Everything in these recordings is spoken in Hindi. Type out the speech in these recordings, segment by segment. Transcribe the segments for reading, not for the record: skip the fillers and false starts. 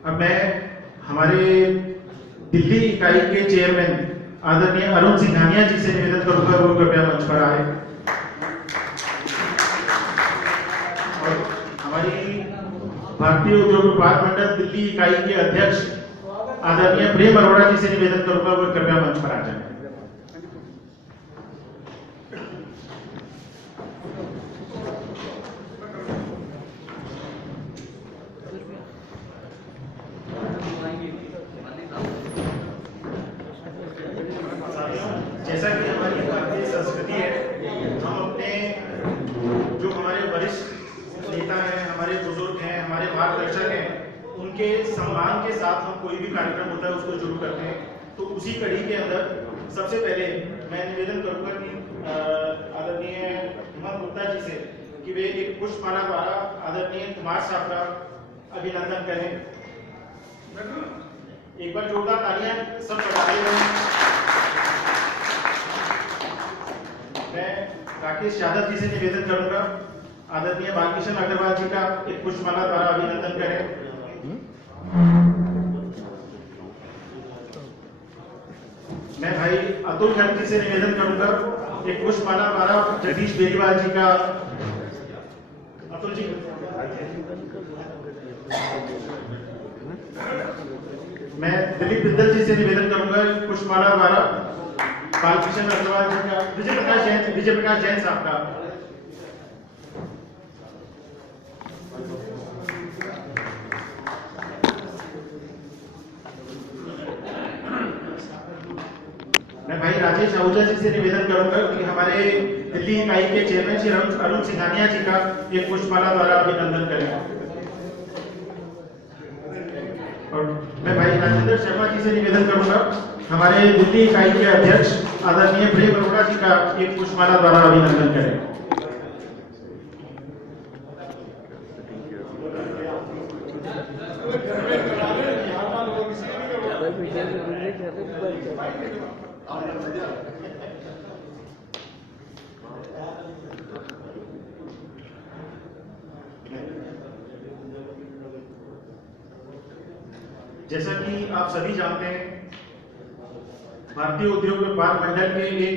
अब मैं हमारे दिल्ली इकाई के चेयरमैन आदरणीय अरुण सिंघानिया जी से निवेदन करूंगा वो कृपया मंच पर आए। और हमारी भारतीय उद्योग व्यापार मंडल दिल्ली इकाई के अध्यक्ष आदरणीय प्रेम अरोड़ा जी से निवेदन करूंगा वो कृपया मंच पर आ जाए। जैसा कि हमारी भारतीय संस्कृति है, हम अपने जो हमारे वरिष्ठ नेता हैं, हमारे बुजुर्ग हैं, हमारे मार्गदर्शक हैं, उनके सम्मान के साथ हम कोई भी कार्यक्रम होता है उसको शुरू करते हैं। तो उसी कड़ी के अंदर सबसे पहले मैं निवेदन करूंगा कि आदरणीय हेमंत गुप्ता जी से कि वे एक पुष्पमाला द्वारा आदरणीय कुमार साहब का अभिनंदन करें। एक बार जोरदार तालियां सब बजाते हैं। मैं राकेश यादव जी से निवेदन करूंगा आदरणीय बालकृष्ण अग्रवाल जी का एक पुष्पमाला द्वारा अभिनंदन करें। मैं भाई अतुल गर्ग जी से निवेदन करूंगा एक पुष्पमाला द्वारा जगदीश बेरीवाल जी का। अतुल जी मैं दिलीप बिंदल जी से निवेदन करूंगा पुष्पमाला द्वारा बालकृष्ण अग्रवाल जी का, विजय प्रकाश जैन साहब का। मैं भाई राजेश आहूजा जी से निवेदन करूंगा कि हमारे दिल्ली इकाई के चेयरमैन श्री अरुण सिंघानिया जी का एक पुष्पमाला द्वारा अभिनंदन करें। और मैं भाई राजेंद्र शर्मा जी से निवेदन करूंगा हमारे दिल्ली इकाई के अध्यक्ष आदरणीय प्रेम अरोड़ा जी का एक पुष्पमाला द्वारा अभिनंदन करें। जैसा कि आप सभी जानते हैं, भारतीय उद्योग व्यापार मंडल के एक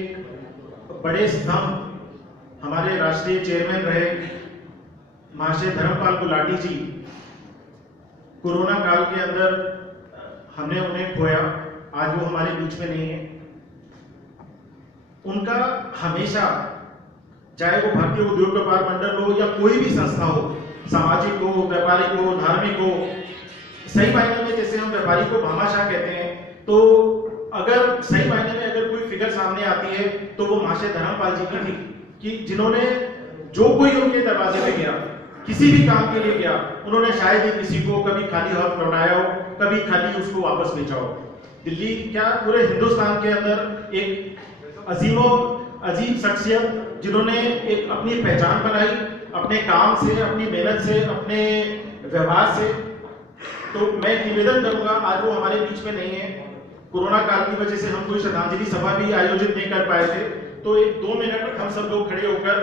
बड़े स्तंभ हमारे राष्ट्रीय चेयरमैन रहे महाशय धर्मपाल गुलाटी जी कोरोना काल के अंदर हमने उन्हें खोया। आज वो हमारे बीच में नहीं है। उनका हमेशा, चाहे वो भारतीय उद्योग व्यापार मंडल हो या कोई भी संस्था हो, सामाजिक हो, व्यापारिक हो, धार्मिक हो, सही मायने में जैसे हम व्यापारी को भामाशाह कहते हैं, तो अगर सही मायने में अगर कोई फिगर सामने आती है तो वो महाशय धर्मपाल जी की थी कि जिन्होंने जो कोई उनके दरवाजे पे गया, किसी भी काम के लिए गया, उन्होंने शायद ही किसी को कभी खाली हाथ लौटाया हो, कभी खाली उसको वापस भेजा हो। दिल्ली क्या पूरे हिंदुस्तान के अंदर एक अजीम शख्सियत जिन्होंने एक अपनी पहचान बनाई अपने काम से, अपनी मेहनत से, अपने व्यवहार से। तो मैं निवेदन करूंगा, आज वो हमारे बीच में नहीं है, कोरोना काल की वजह से हम कोई श्रद्धांजलि सभा भी आयोजित नहीं कर पाए थे, तो एक 2 मिनट हम सब लोग खड़े होकर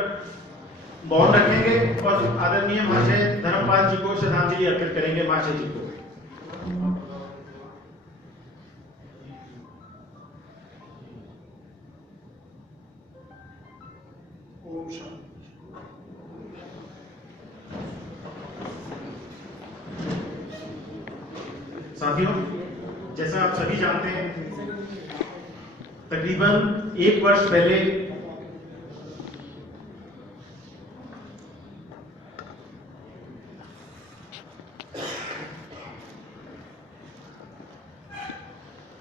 मौन रखेंगे और आदरणीय महाशय धर्मपाल जी को श्रद्धांजलि अर्पित करेंगे। महाशय जी को ओम शांति। साथियों, जैसा आप सभी जानते हैं, तकरीबन 1 वर्ष पहले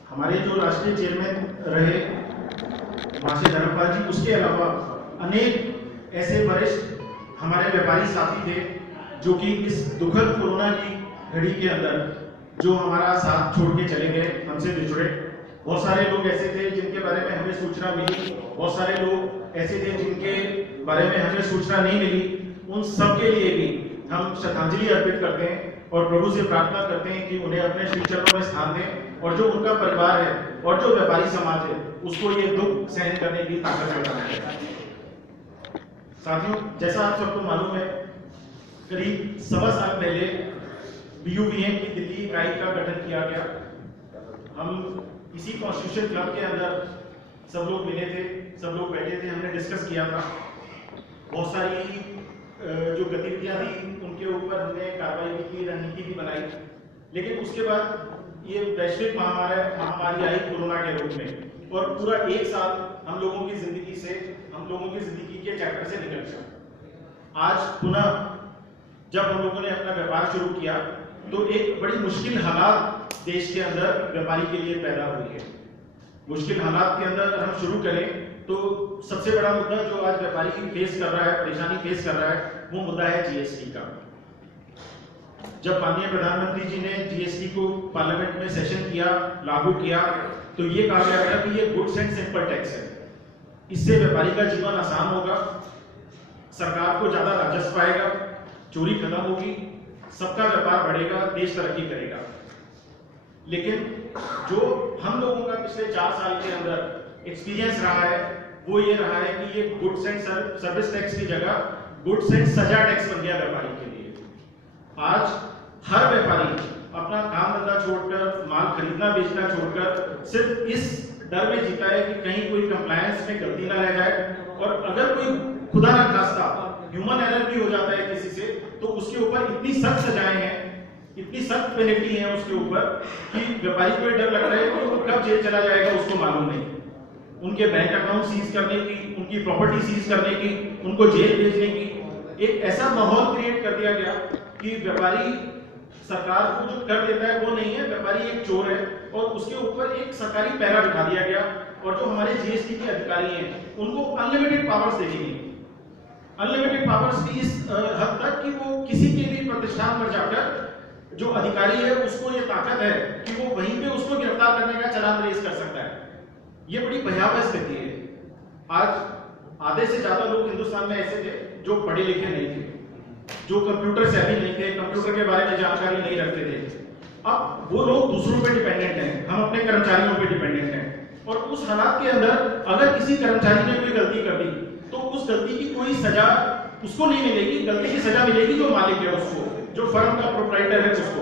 हमारे जो राष्ट्रीय चेयरमैन रहे महाशय धर्मपाल जी, उसके अलावा अनेक ऐसे वरिष्ठ हमारे व्यापारी साथी थे जो कि इस दुखद कोरोना की घड़ी के अंदर जो हमारा साथ छोड़ के चले गए, हमसे बिछड़े। बहुत सारे लोग ऐसे थे जिनके बारे में हमें सूचना मिली, बहुत सारे लोग ऐसे थे जिनके बारे में हमें सूचना नहीं मिली। उन सब के लिए भी हम श्रद्धांजलि अर्पित करते हैं और प्रभु से प्रार्थना करते हैं कि उन्हें अपने श्री चरणों में स्थान दें और जो उनका परिवार है और जो व्यापारी समाज है उसको ये दुख सहन करने की ताकत प्रदान करें। साथियों, जैसा आप सबको मालूम है, करीब 1.25 साल पहले BUVN की दिल्ली इकाई का गठन किया गया। हम इसी कॉन्स्टिट्यूशन क्लब के अंदर सब लोग मिले थे, सब लोग बैठे थे, हमने डिस्कस किया था। बहुत सारी जो गतिविधियां थी उनके ऊपर हमने कार्रवाई भी की, रणनीति भी बनाई। लेकिन उसके बाद ये वैश्विक महामारी आई कोरोना के रूप में, और पूरा 1 साल हम लोगों की जिंदगी के चैप्टर से निकल गया। आज पुनः जब हम लोगों ने अपना व्यापार शुरू किया तो एक बड़ी मुश्किल हालात देश के अंदर व्यापारी के लिए पैदा हुई है। मुश्किल हालात के अंदर अगर हम शुरू करें तो सबसे बड़ा मुद्दा जो आज व्यापारी फेस कर रहा है, परेशानी फेस कर रहा है, वो मुद्दा है GST का। जब माननीय प्रधानमंत्री जी ने GST को पार्लियामेंट में सेशन किया, लागू किया, तो ये कहा गया था कि ये गुड्स एंड सिंपल टैक्स है। इससे व्यापारी का जीवन आसान होगा, सरकार को ज्यादा राजस्व आएगा, चोरी खत्म होगी, सबका व्यापार बढ़ेगा, देश तरक्की करेगा। लेकिन जो हम लोगों का पिछले 4 साल के अंदर एक्सपीरियंस रहा है वो ये रहा है कि ये गुड्स एंड सर्विस टैक्स की जगह गुड्स एंड सजा टैक्स बन गया व्यापारी के लिए। आज हर व्यापारी अपना काम धंधा छोड़कर, माल खरीदना बेचना छोड़कर सिर्फ इस डर में जीता है कि कहीं कोई कंप्लायंस में गलती ना रह जाए, और अगर कोई खुदा ना खास्ता ह्यूमन एरर भी हो जाता है किसी से, तो उसके ऊपर इतनी सख्त सजाएं हैं, इतनी सख्त पेनल्टी है उसके ऊपर कि व्यापारी को डर लग रहा है कि वो कब जेल चला जाएगा उसको मालूम नहीं। उनके बैंक अकाउंट सीज करने की, उनकी प्रॉपर्टी सीज करने की, उनको जेल भेजने की एक ऐसा माहौल क्रिएट कर दिया गया कि व्यापारी सरकार को जो कर देता है वो नहीं है, व्यापारी एक चोर है, और उसके ऊपर एक सरकारी पैरा बिठा दिया गया। और जो हमारे GST के अधिकारी हैं उनको अनलिमिटेड पावर्स दे दी गई, अनलिमिटेड पावर्स की इस हद तक कि वो किसी के भी प्रतिष्ठान पर जाकर जो अधिकारी है उसको ये ताकत है कि वो वहीं पे उसको गिरफ्तार करने का चालान रेज कर सकता है। ये बड़ी भयावह स्थिति है। आज आधे से ज्यादा लोग हिंदुस्तान में ऐसे थे जो पढ़े लिखे नहीं थे, जो कंप्यूटर सेवी नहीं थे, कंप्यूटर के बारे में जानकारी नहीं रखते थे। अब वो लोग दूसरों पे डिपेंडेंट हैं, हम अपने कर्मचारियों पे डिपेंडेंट हैं, और उस हालात के अंदर अगर किसी कर्मचारी ने कोई गलती कर दी तो उस गलती की कोई सजा उसको नहीं मिलेगी, गलती की सजा मिलेगी जो मालिक है उसको, जो फर्म का प्रोप्राइटर है उसको।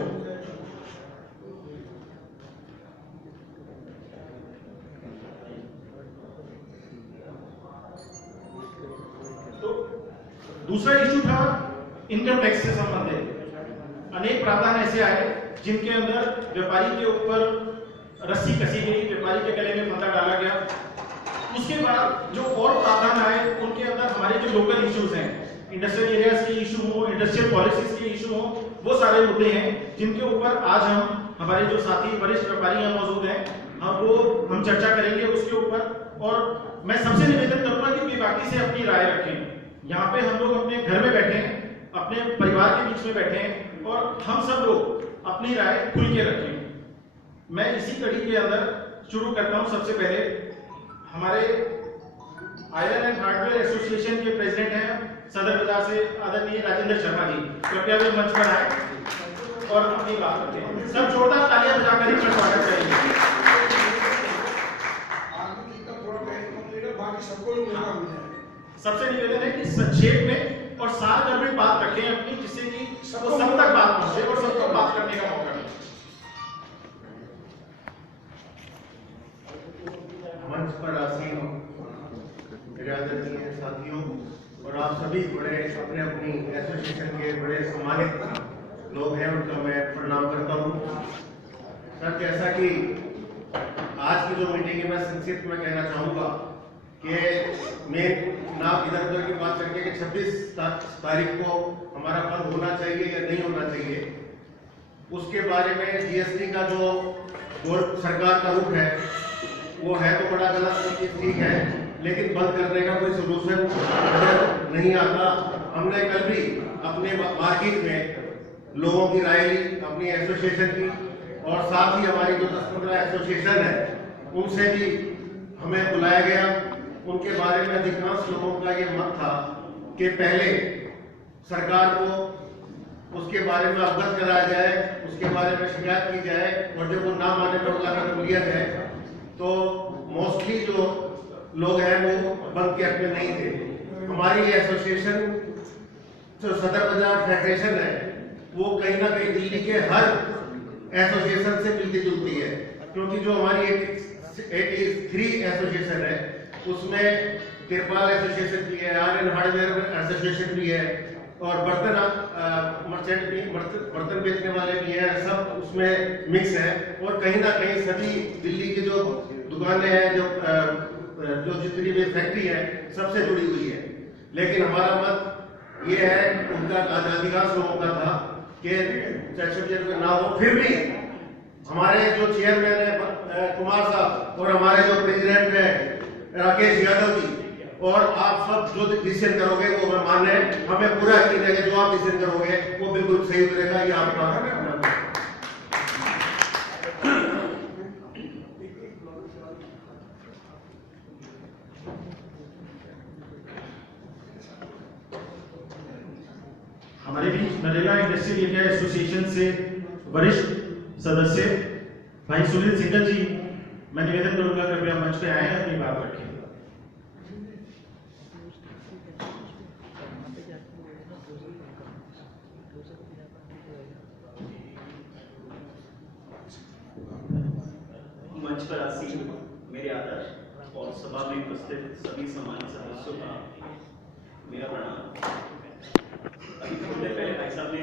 तो दूसरा इश्यू था इनकम टैक्स से संबंधित। अनेक प्रावधान ऐसे आए जिनके अंदर व्यापारी के ऊपर रस्सी कसी गई, व्यापारी के गले में फंदा डाला गया। उसके बाद जो और प्रावधान आए उनके अंदर हमारे जो लोकल इश्यूज हैं, इंडस्ट्रियल एरियाज के इशू हो, इंडस्ट्रियल पॉलिसीज के इशू हो, वो सारे मुद्दे हैं जिनके ऊपर आज हमारे जो साथी वरिष्ठ व्यापारी यहाँ मौजूद हैं हम चर्चा करेंगे उसके ऊपर। और मैं सबसे निवेदन करूंगा कि बाकी से अपनी राय रखें। यहाँ पे हम लोग अपने घर में बैठे हैं, अपने परिवार के बीच में बैठे हैं, और हम सब लोग अपनी राय खुल के रखें। मैं इसी कड़ी के अंदर शुरू करता हूँ। सबसे पहले हमारे आयरन एंड हार्डवेयर एसोसिएशन के प्रेसिडेंट हैं सदर बाजार से आदरणीय राजेंद्र शर्मा जी, कृपया वे मंच पर आए और अपनी बात रखें। सब जोरदार तालियां बजाकर इनका स्वागत करेंगे। सबसे निवेदन है कि संक्षेप में और सार में बात रखें अपनी, जिससे कि वो सब तक बात पहुंचे और सबको बात करने का मौका मिले। मंच पर आसीन मेरे आदरणीय साथियों और आप सभी बड़े अपने अपनी एसोसिएशन के बड़े सम्मानित लोग हैं, उनका मैं प्रणाम करता हूँ। सर, जैसा कि आज की जो मीटिंग है मैं संक्षिप्त में कहना चाहूँगा कि मैं ना इधर उधर की बात करके कि 26 तारीख को हमारा बंद होना चाहिए या नहीं होना चाहिए, उसके बारे में GST का जो सरकार का रुख है वो है तो बड़ा गलत, ठीक है, लेकिन बंद करने का कोई सोल्यूशन नहीं आता। हमने कल भी अपने मार्केट में लोगों की राय ली, अपनी एसोसिएशन की, और साथ ही हमारी जो 10-15 एसोसिएशन है उनसे भी हमें बुलाया गया। उनके बारे में अधिकांश लोगों का ये मत था कि पहले सरकार को उसके बारे में अवगत कराया जाए, उसके बारे में शिकायत की जाए, और जब वो ना माने पर अगर बोलिया जाए तो मोस्टली जो लोग हैं वो बंद के हक में नहीं थे। हमारी एसोसिएशन जो सदर बाजार फेडरेशन है वो कहीं ना कहीं दिल्ली के हर एसोसिएशन से मिलती जुलती है, क्योंकि जो हमारी 83 एसोसिएशन है उसमें तिरपाल एसोसिएशन भी है, आर्यन हार्डवेयर एसोसिएशन भी है और बर्तन मर्चेंट भी, बर्तन बेचने वाले भी हैं, सब उसमें मिक्स है। और कहीं ना कहीं सभी दिल्ली की जो दुकानें हैं, जो जितनी भी फैक्ट्री है, सबसे जुड़ी हुई है। लेकिन हमारा मत ये है, उनका अधिकांश लोगों का था कि सेक्शन ना हो, फिर भी हमारे जो चेयरमैन है कुमार साहब और हमारे जो प्रेसिडेंट है राकेश यादव जी, और आप सब जो डिसीजन करोगे वो मैं मानने हमें पूरा यकीन है कि जो आप डिसीजन करोगे वो बिल्कुल सही उतरेगा। ये आपका हमारे बीच नरेला इंडस्ट्रियल एरिया एसोसिएशन से वरिष्ठ सदस्य भाई सुनील सिंघल जी, मैं निवेदन करूंगा कृपया मंच पे आए, अपनी बात रखें। मंच पर आसीन मेरे आदर्श और सभा में उपस्थित सभी सम्मानित सदस्यों का मेरा प्रणाम। अभी थोड़ी देर पहले भाई साहब ने